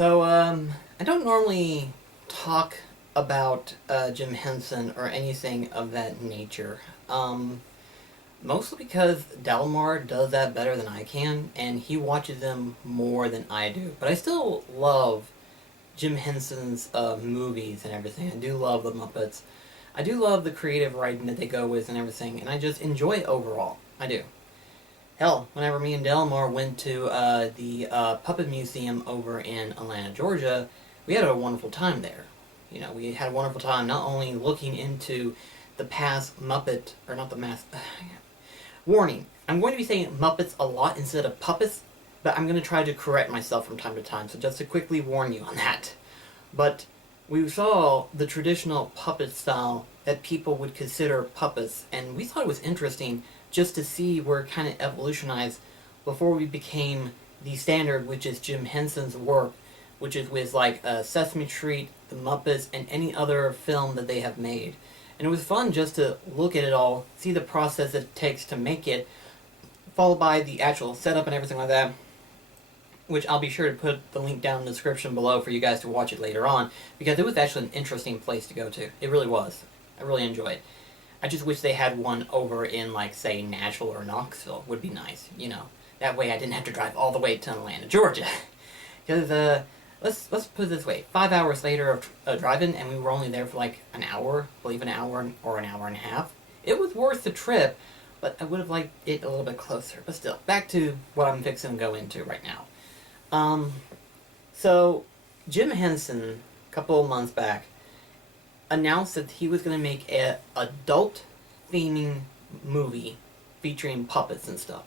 I don't normally talk about Jim Henson or anything of that nature. Mostly because Delmar does that better than I can, and he watches them more than I do. But I still love Jim Henson's movies and everything. I do love the Muppets. I do love the creative writing that they go with and everything, and I just enjoy it overall. I do. Hell, whenever me and Delmar went to the Puppet Museum over in Atlanta, Georgia, we had a wonderful time there. You know, we had a wonderful time not only looking into the past Muppet, or not the mass... Warning, I'm going to be saying Muppets a lot instead of puppets, but I'm going to try to correct myself from time to time, so just to quickly warn you on that. But we saw the traditional puppet style that people would consider puppets, and we thought it was interesting just to see where it kind of evolutionized before we became the standard, which is Jim Henson's work, which is with like Sesame Street, The Muppets, and any other film that they have made. And it was fun just to look at it all, see the process it takes to make it, followed by the actual setup and everything like that, which I'll be sure to put the link down in the description below for you guys to watch it later on, because it was actually an interesting place to go to. It really was. I really enjoyed it. I just wish they had one over in, like, say, Nashville or Knoxville. Would be nice, you know. That way I didn't have to drive all the way to Atlanta, Georgia. Because, let's put it this way. 5 hours later of driving, and we were only there for, like, an hour. I believe an hour or an hour and a half. It was worth the trip, but I would have liked it a little bit closer. But still, back to what I'm fixing to go into right now. So, Jim Henson, a couple of months back, announced that he was going to make an adult-theming movie featuring puppets and stuff.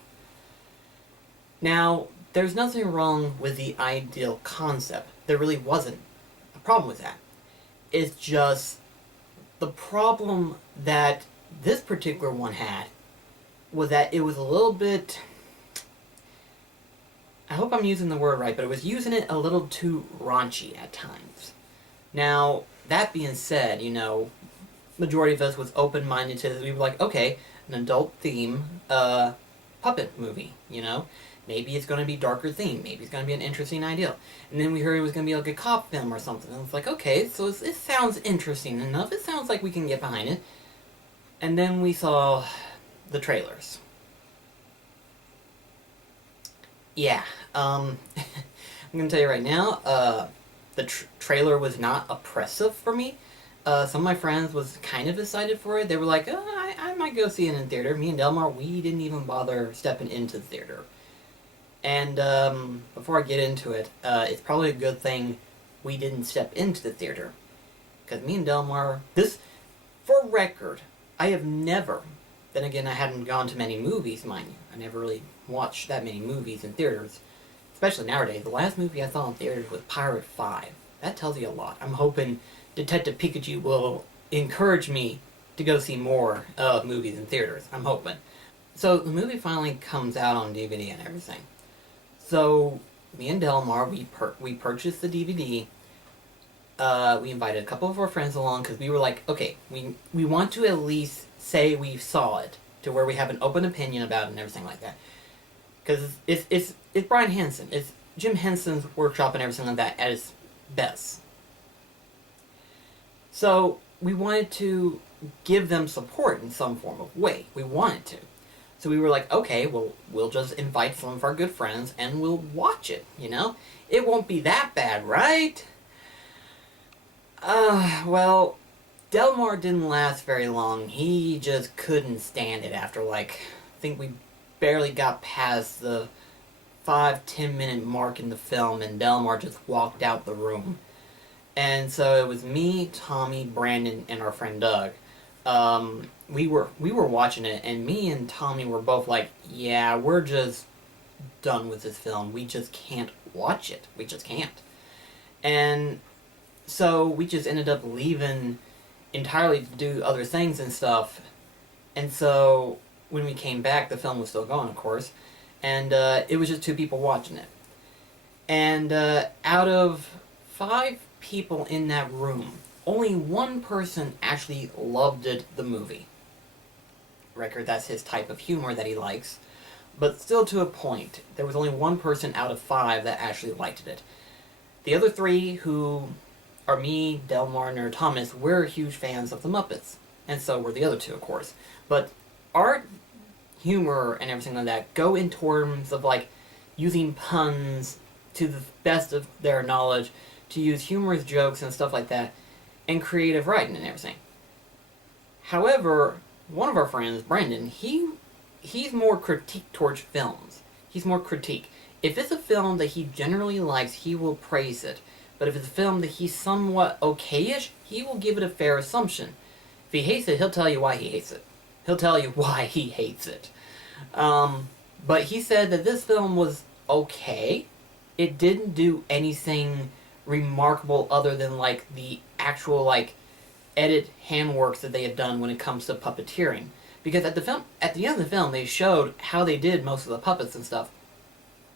Now, there's nothing wrong with the ideal concept. There really wasn't a problem with that. It's just the problem that this particular one had was that it was a little bit... I hope I'm using the word right, but it was using it a little too raunchy at times. Now, that being said, you know, majority of us was open-minded to this. We were like, okay, an adult theme puppet movie, you know? Maybe it's going to be darker theme. Maybe it's going to be an interesting idea. And then we heard it was going to be like a cop film or something. And it's like, okay, so it sounds interesting enough. It sounds like we can get behind it. And then we saw the trailers. Yeah, I'm going to tell you right now, the trailer was not oppressive for me. Some of my friends was kind of excited for it. They were like, oh, I might go see it in theater. Me and Delmar, we didn't even bother stepping into the theater. And before I get into it, it's probably a good thing we didn't step into the theater. Because me and Delmar, for record, I have never, then again, I hadn't gone to many movies, mind you. I never really watched that many movies in theaters. Especially nowadays. The last movie I saw in theaters was Pirate 5. That tells you a lot. I'm hoping Detective Pikachu will encourage me to go see more movies in theaters. I'm hoping. So the movie finally comes out on DVD and everything. So me and Delmar, we purchased the DVD. We invited a couple of our friends along because we were like, okay, we want to at least say we saw it to where we have an open opinion about it and everything like that. Because it's Brian Henson. It's Jim Henson's workshop and everything like that at its best. So we wanted to give them support in some form of way. We wanted to. So we were like, okay, well, we'll just invite some of our good friends and we'll watch it, you know? It won't be that bad, right? Well, Delmar didn't last very long. He just couldn't stand it after, like, I think we barely got past the 5-10 minute mark in the film and Delmar just walked out the room. And so it was me, Tommy, Brandon, and our friend Doug. We were watching it, and me and Tommy were both like, yeah, we're just done with this film. We just can't watch it. We just can't. And so we just ended up leaving entirely to do other things and stuff. And so when we came back, the film was still going, of course. And it was just 2 people watching it. And out of 5 people in that room, only 1 person actually loved the movie. Record, that's his type of humor that he likes. But still to a point, there was only 1 person out of 5 that actually liked it. The other three, who are me, Delmar, and Thomas, we're huge fans of the Muppets. And so were the other two, of course. But art, humor, and everything like that go in terms of, like, using puns to the best of their knowledge, to use humorous jokes and stuff like that, and creative writing and everything. However, one of our friends, Brandon, he's more critique towards films. He's more critique. If it's a film that he generally likes, he will praise it. But if it's a film that he's somewhat okayish, he will give it a fair assumption. If he hates it, he'll tell you why he hates it. He'll tell you why he hates it. But he said that this film was okay. It didn't do anything remarkable other than, like, the actual, like, edit handworks that they had done when it comes to puppeteering. Because at the end of the film, they showed how they did most of the puppets and stuff.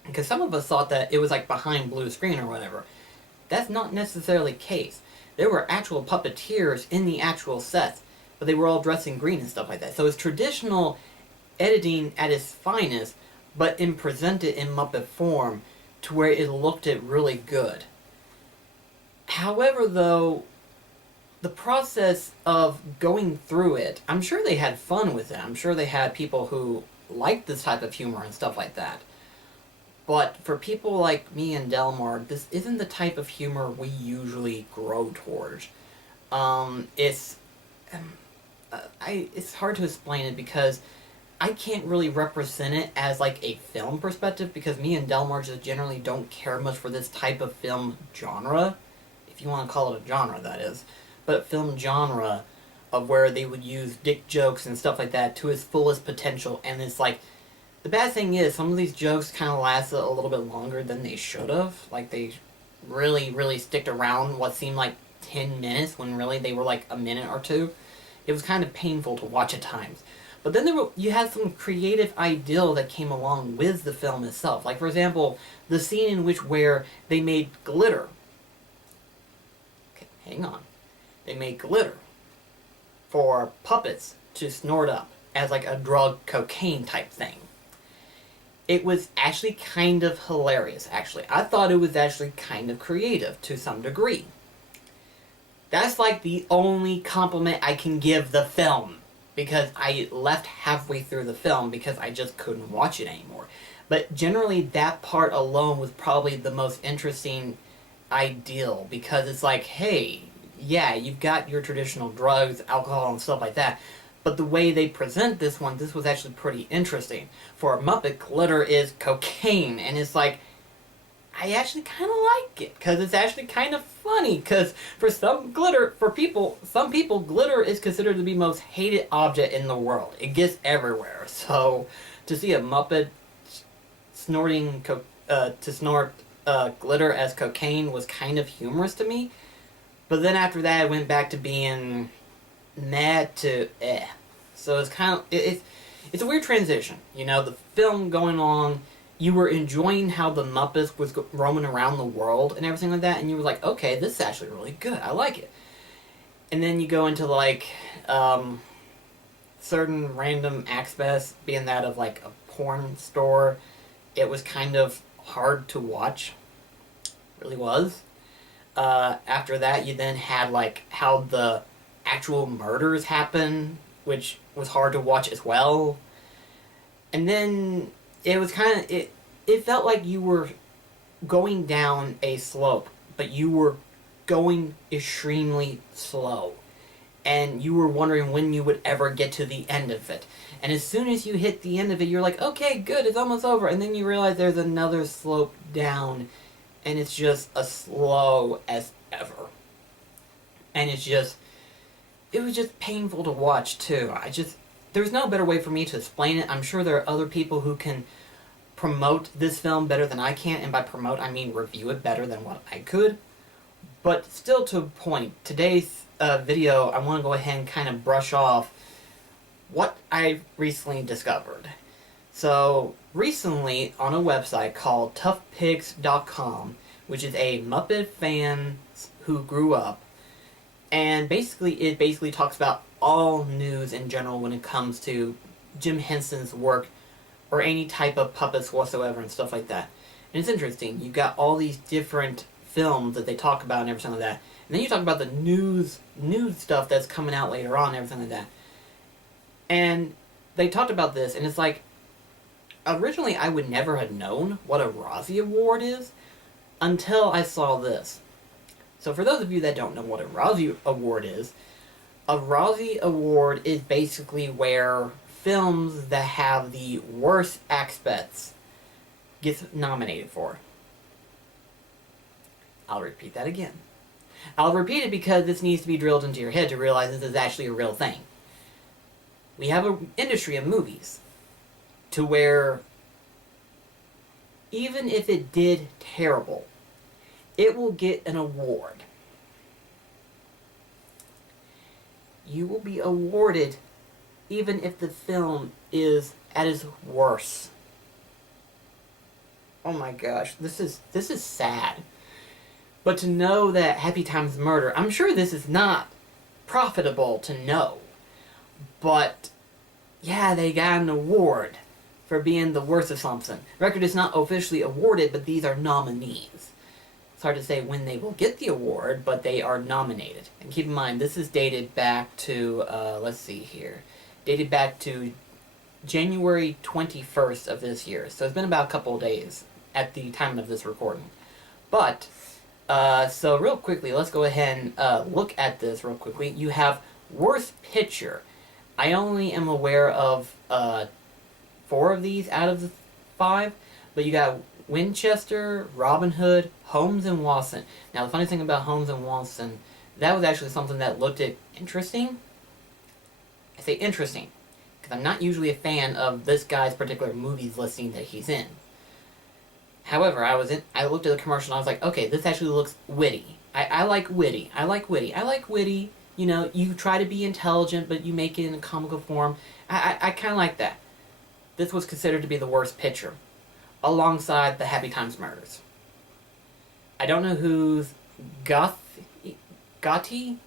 Because some of us thought that it was, like, behind blue screen or whatever. That's not necessarily the case. There were actual puppeteers in the actual sets, but they were all dressed in green and stuff like that. So it's traditional editing at its finest, but presented in Muppet form to where it looked it really good. However, though, the process of going through it, I'm sure they had fun with it. I'm sure they had people who liked this type of humor and stuff like that. But for people like me and Delmar, this isn't the type of humor we usually grow towards. It's hard to explain it because I can't really represent it as, like, a film perspective, because me and Delmar just generally don't care much for this type of film genre, if you want to call it a genre, that is. But film genre of where they would use dick jokes and stuff like that to its fullest potential, and it's like, the bad thing is, some of these jokes kind of lasted a little bit longer than they should have. Like, they really, really sticked around what seemed like 10 minutes when really they were like a minute or two. It was kind of painful to watch at times. But then you had some creative ideal that came along with the film itself. Like, for example, the scene in which where they made glitter. Okay, hang on. They made glitter for puppets to snort up as, like, a drug cocaine type thing. It was actually kind of hilarious, actually. I thought it was actually kind of creative to some degree. That's, like, the only compliment I can give the film, because I left halfway through the film because I just couldn't watch it anymore. But generally, that part alone was probably the most interesting ideal, because it's like, hey, yeah, you've got your traditional drugs, alcohol, and stuff like that, but the way they present this was actually pretty interesting. For a Muppet, glitter is cocaine, and it's like, I actually kind of like it, because it's actually kind of funny, because for some people, glitter is considered to be the most hated object in the world. It gets everywhere, so to see a Muppet snorting glitter as cocaine was kind of humorous to me, but then after that it went back to being mad to So it's kind of, it's a weird transition, you know, the film going on, you were enjoying how the Muppets was roaming around the world and everything like that, and you were like, okay, this is actually really good, I like it. And then you go into, like, certain random aspects, being that of, like, a porn store. It was kind of hard to watch, it really was. After that, you then had, like, how the actual murders happen, which was hard to watch as well. And then it was kind of, it felt like you were going down a slope, but you were going extremely slow. And you were wondering when you would ever get to the end of it. And as soon as you hit the end of it, you're like, okay, good, it's almost over. And then you realize there's another slope down, and it's just as slow as ever. And it was just painful to watch, too. There's no better way for me to explain it. I'm sure there are other people who can promote this film better than I can, and by promote, I mean review it better than what I could. But still, to a point, today's video, I want to go ahead and kind of brush off what I recently discovered. So, recently, on a website called ToughPigs.com, which is a Muppet fans who grew up, and it basically talks about all news in general when it comes to Jim Henson's work, or any type of puppets whatsoever and stuff like that. And it's interesting, you've got all these different films that they talk about and everything like that. And then you talk about the news stuff that's coming out later on and everything like that. And they talked about this, and it's like, originally I would never have known what a Razzie Award is until I saw this. So for those of you that don't know what a Razzie Award is, a Razzie Award is basically where films that have the worst aspects gets nominated for. I'll repeat that again. I'll repeat it because this needs to be drilled into your head to realize this is actually a real thing. We have an industry of movies to where even if it did terrible, it will get an award. You will be awarded even if the film is at its worst. Oh my gosh, this is sad. But to know that Happytimes Murder, I'm sure this is not profitable to know. But, yeah, they got an award for being the worst of something. The record is not officially awarded, but these are nominees. It's hard to say when they will get the award, but they are nominated. And keep in mind, this is dated back to, let's see here, dated back to January 21st of this year. So it's been about a couple of days at the time of this recording. But, so real quickly, let's go ahead and look at this real quickly. You have Worst Picture. I only am aware of 4 of these out of the 5, but you got Winchester, Robin Hood, Holmes, and Watson. Now, the funny thing about Holmes and Watson, that was actually something that looked at interesting. I say interesting, because I'm not usually a fan of this guy's particular movies listing that he's in. However, I looked at the commercial and I was like, okay, this actually looks witty. I like witty. I like witty. You know, you try to be intelligent, but you make it in a comical form. I kind of like that. This was considered to be the worst picture, alongside the Happytimes Murders. I don't know who's Gotti?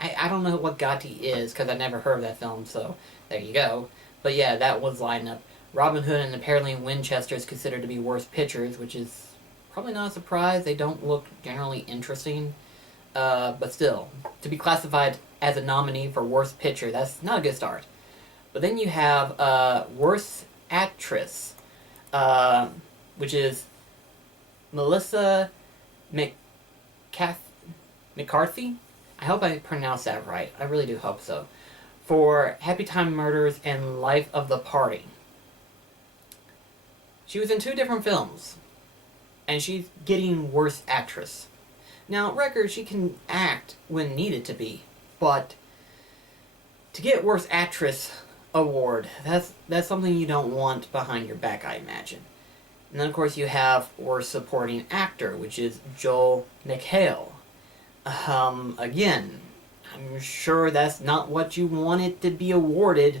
I don't know what Gotti is, because I never heard of that film, so there you go. But yeah, that was lined up. Robin Hood and apparently Winchester is considered to be worst pictures, which is probably not a surprise. They don't look generally interesting. But still, to be classified as a nominee for worst picture, that's not a good start. But then you have worst actress, which is Melissa McCarthy. I hope I pronounced that right. I really do hope so. For Happytime Murders and Life of the Party. She was in 2 different films, and she's getting worst actress. Now, record, she can act when needed to be, but to get worst actress award, that's something you don't want behind your back, I imagine. And then, of course, you have worst supporting actor, which is Joel McHale. Again, I'm sure that's not what you wanted to be awarded,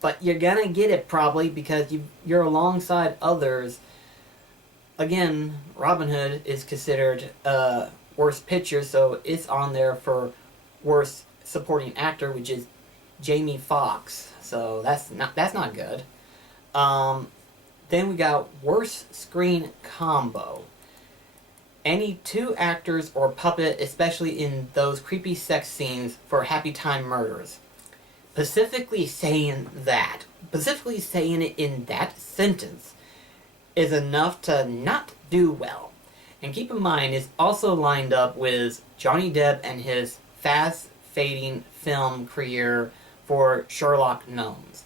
but you're gonna get it probably because you're alongside others. Again, Robin Hood is considered worst picture, so it's on there for worst supporting actor, which is Jamie Foxx. So that's not good. Then we got worst screen combo. Any 2 actors or puppet, especially in those creepy sex scenes for Happytime Murders. Specifically saying it in that sentence is enough to not do well. And keep in mind, it's also lined up with Johnny Depp and his fast-fading film career for Sherlock Gnomes.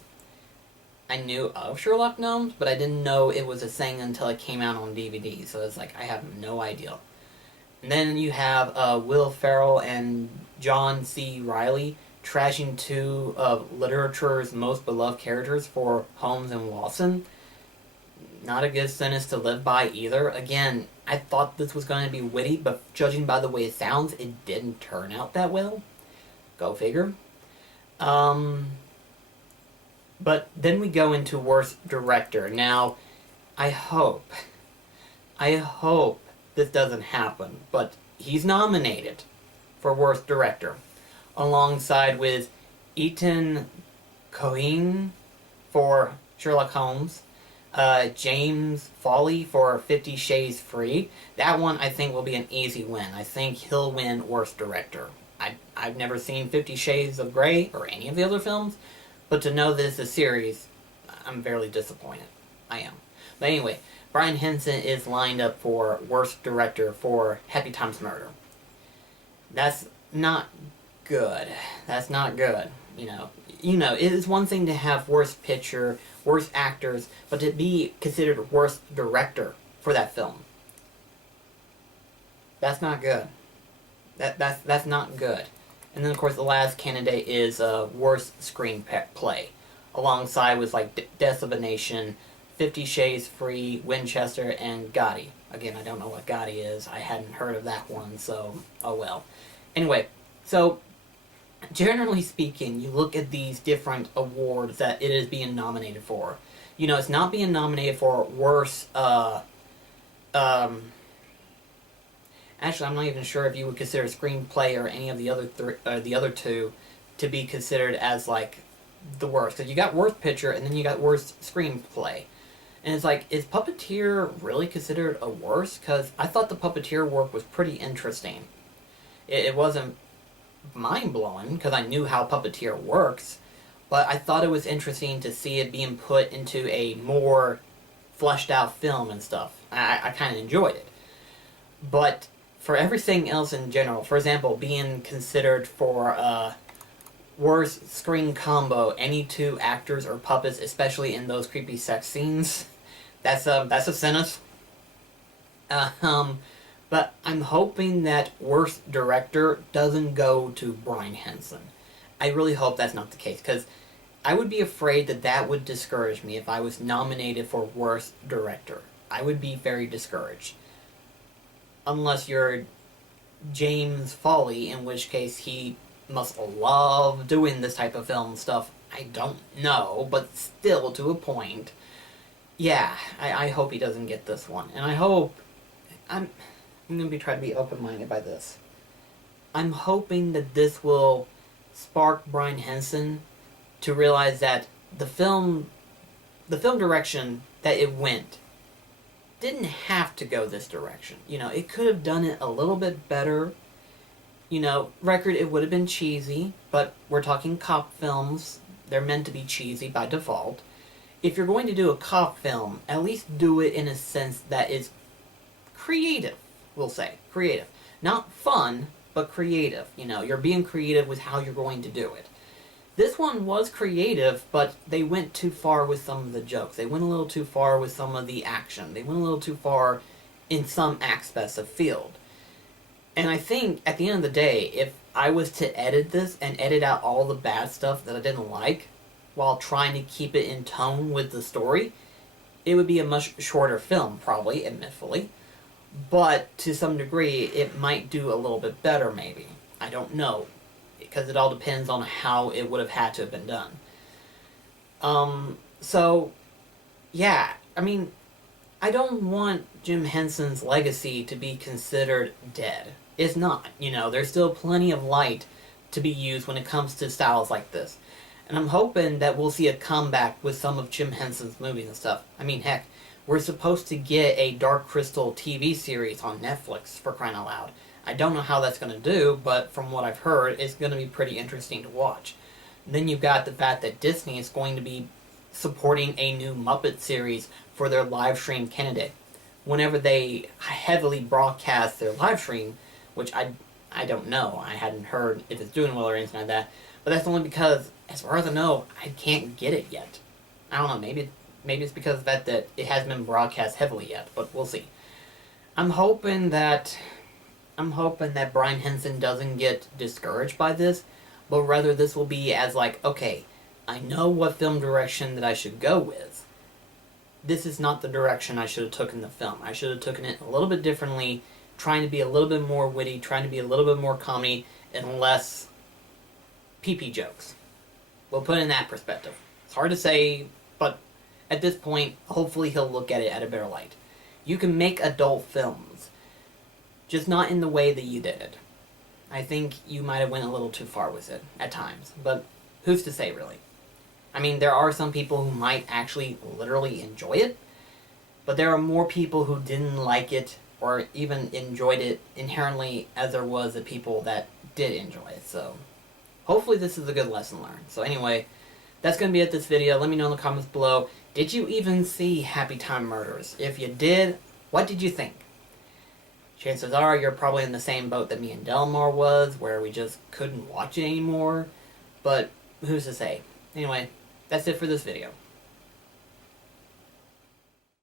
I knew of Sherlock Gnomes, but I didn't know it was a thing until it came out on DVD, so it's like, I have no idea. And then you have Will Ferrell and John C. Reilly trashing 2 of literature's most beloved characters for Holmes and Watson. Not a good sentence to live by either. Again, I thought this was going to be witty, but judging by the way it sounds, it didn't turn out that well. Go figure. But then we go into worst director. Now, I hope this doesn't happen, but he's nominated for worst director, alongside with Ethan Coen for Sherlock Holmes, James Foley for 50 Shades Free. That one I think will be an easy win. I think he'll win Worst Director. I've never seen 50 Shades of Grey or any of the other films, but to know this is a series, I'm very disappointed. I am. But anyway, Brian Henson is lined up for Worst Director for Happytimes Murder. That's not good. That's not good. It is one thing to have worst picture, worst actors, but to be considered worst director for that film, that's not good. That's not good. And then of course the last candidate is worst screenplay, alongside with like Death of a Nation, 50 Shades Free, Winchester, and Gotti. Again, I don't know what Gotti is. I hadn't heard of that one, so oh well. Anyway, so generally speaking, you look at these different awards that it is being nominated for. It's not being nominated for worst, actually, I'm not even sure if you would consider screenplay or any of the other two to be considered as, like, the worst. Because you got worst picture, and then you got worst screenplay. And it's like, is Puppeteer really considered a worst? Because I thought the Puppeteer work was pretty interesting. It wasn't mind-blowing, because I knew how Puppeteer works, but I thought it was interesting to see it being put into a more fleshed-out film and stuff. I kind of enjoyed it. But for everything else in general, for example, being considered for worst screen combo, any two actors or puppets, especially in those creepy sex scenes, that's a sentence. But I'm hoping that worst director doesn't go to Brian Henson. I really hope that's not the case, because I would be afraid that would discourage me if I was nominated for worst director. I would be very discouraged. Unless you're James Foley, in which case he must love doing this type of film stuff. I don't know, but still, to a point. Yeah, I hope he doesn't get this one. And I hope... I'm going to be trying to be open-minded by this. I'm hoping that this will spark Brian Henson to realize that the film direction that it went didn't have to go this direction. It could have done it a little bit better. Record, it would have been cheesy, but we're talking cop films. They're meant to be cheesy by default. If you're going to do a cop film, at least do it in a sense that is creative, we'll say. Creative. Not fun, but creative. You're being creative with how you're going to do it. This one was creative, but they went too far with some of the jokes. They went a little too far with some of the action. They went a little too far in some aspects of field. And I think, at the end of the day, if I was to edit this and edit out all the bad stuff that I didn't like, while trying to keep it in tone with the story, it would be a much shorter film, probably, admittedly. But, to some degree, it might do a little bit better, maybe. I don't know. Because it all depends on how it would have had to have been done. So, yeah, I don't want Jim Henson's legacy to be considered dead. It's not. There's still plenty of light to be used when it comes to styles like this. And I'm hoping that we'll see a comeback with some of Jim Henson's movies and stuff. Heck, we're supposed to get a Dark Crystal TV series on Netflix, for crying out loud. I don't know how that's going to do, but from what I've heard, it's going to be pretty interesting to watch. Then you've got the fact that Disney is going to be supporting a new Muppet series for their live stream candidate. Whenever they heavily broadcast their live stream, which I don't know, I hadn't heard if it's doing well or anything like that, but that's only because, as far as I know, I can't get it yet. I don't know, maybe it's because of that it hasn't been broadcast heavily yet, but we'll see. I'm hoping that Brian Henson doesn't get discouraged by this, but rather this will be as like, okay, I know what film direction that I should go with. This is not the direction I should have taken the film. I should have taken it a little bit differently, trying to be a little bit more witty, trying to be a little bit more comedy, and less pee-pee jokes. We'll put it in that perspective. It's hard to say, but at this point, hopefully he'll look at it at a better light. You can make adult films, just not in the way that you did it. I think you might have went a little too far with it, at times. But who's to say, really? I mean, there are some people who might actually literally enjoy it, but there are more people who didn't like it or even enjoyed it inherently as there was the people that did enjoy it. So hopefully this is a good lesson learned. So anyway, that's going to be it this video. Let me know in the comments below. Did you even see Happytime Murders? If you did, what did you think? Chances are you're probably in the same boat that me and Delmar was, where we just couldn't watch it anymore. But who's to say? Anyway, that's it for this video.